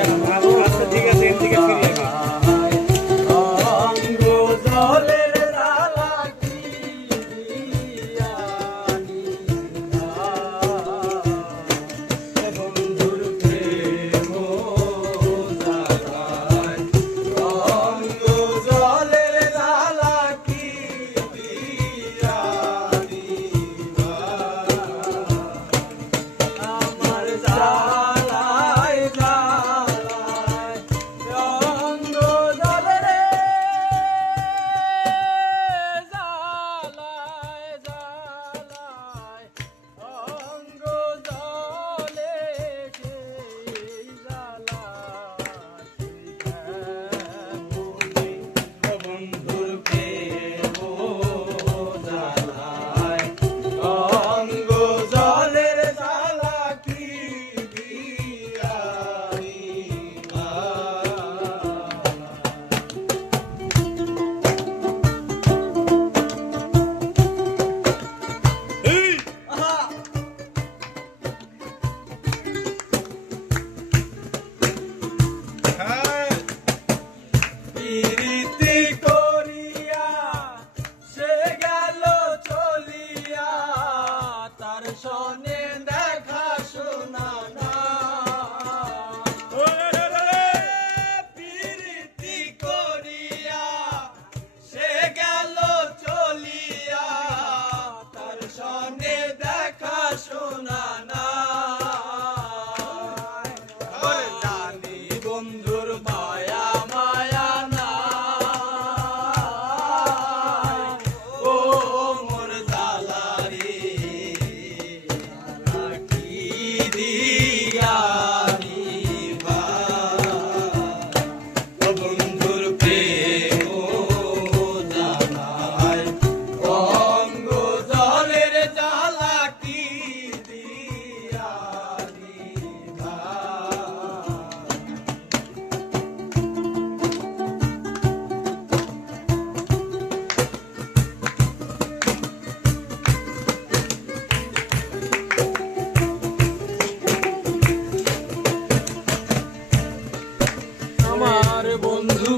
আচ্ছা ঠিক আছে, এদিকে ফিরে আগে।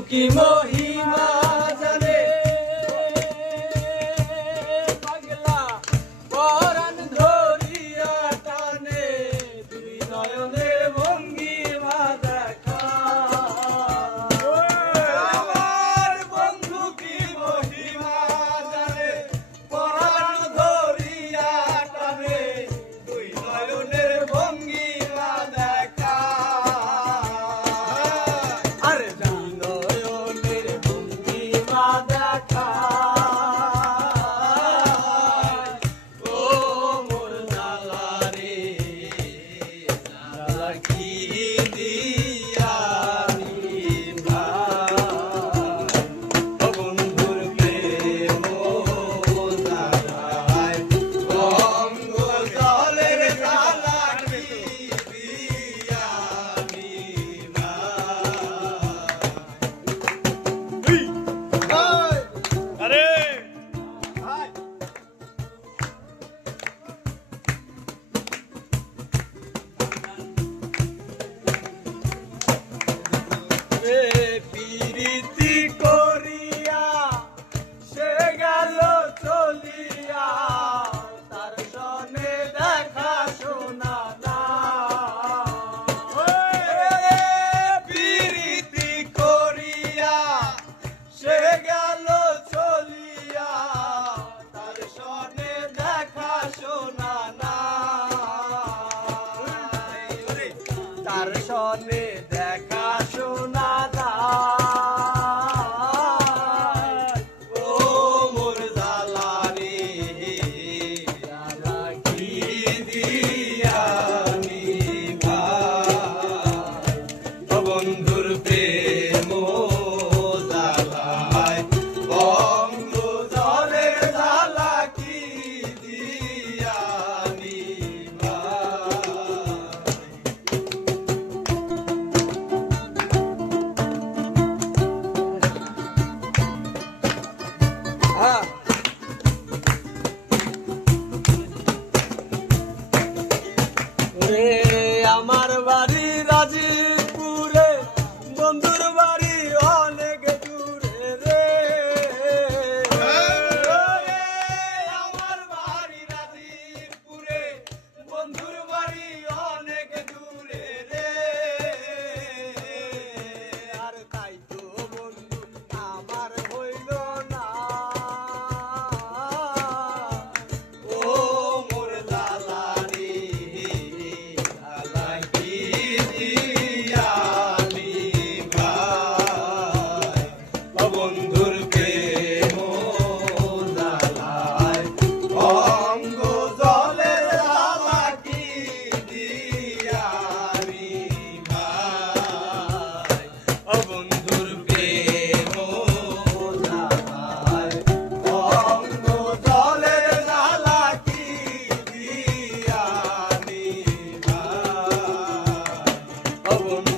কি মহিমা জানে পাগলা পরাণ ধরিয়া টানে দুই নয়নের ভঙ্গিমা দেখা আমার বন্ধু কি মহিমা জানে পরাণ ধরিয়া টানে দুই নয়নের ভঙ্গিমা দেখা আরে প্রীতি করিয়া সে গেল চলিয়া তার সনে দেখা শোনা না প্রীতি করিয়া সে গেল চলিয়া তার সনে দেখা শোনা না তার সনে দেখা শোনা বন্ধুর প্রেম জ্বালায় বঙ্গ জলের জ্বালা কি দিয়া নিভাই শ্রবণ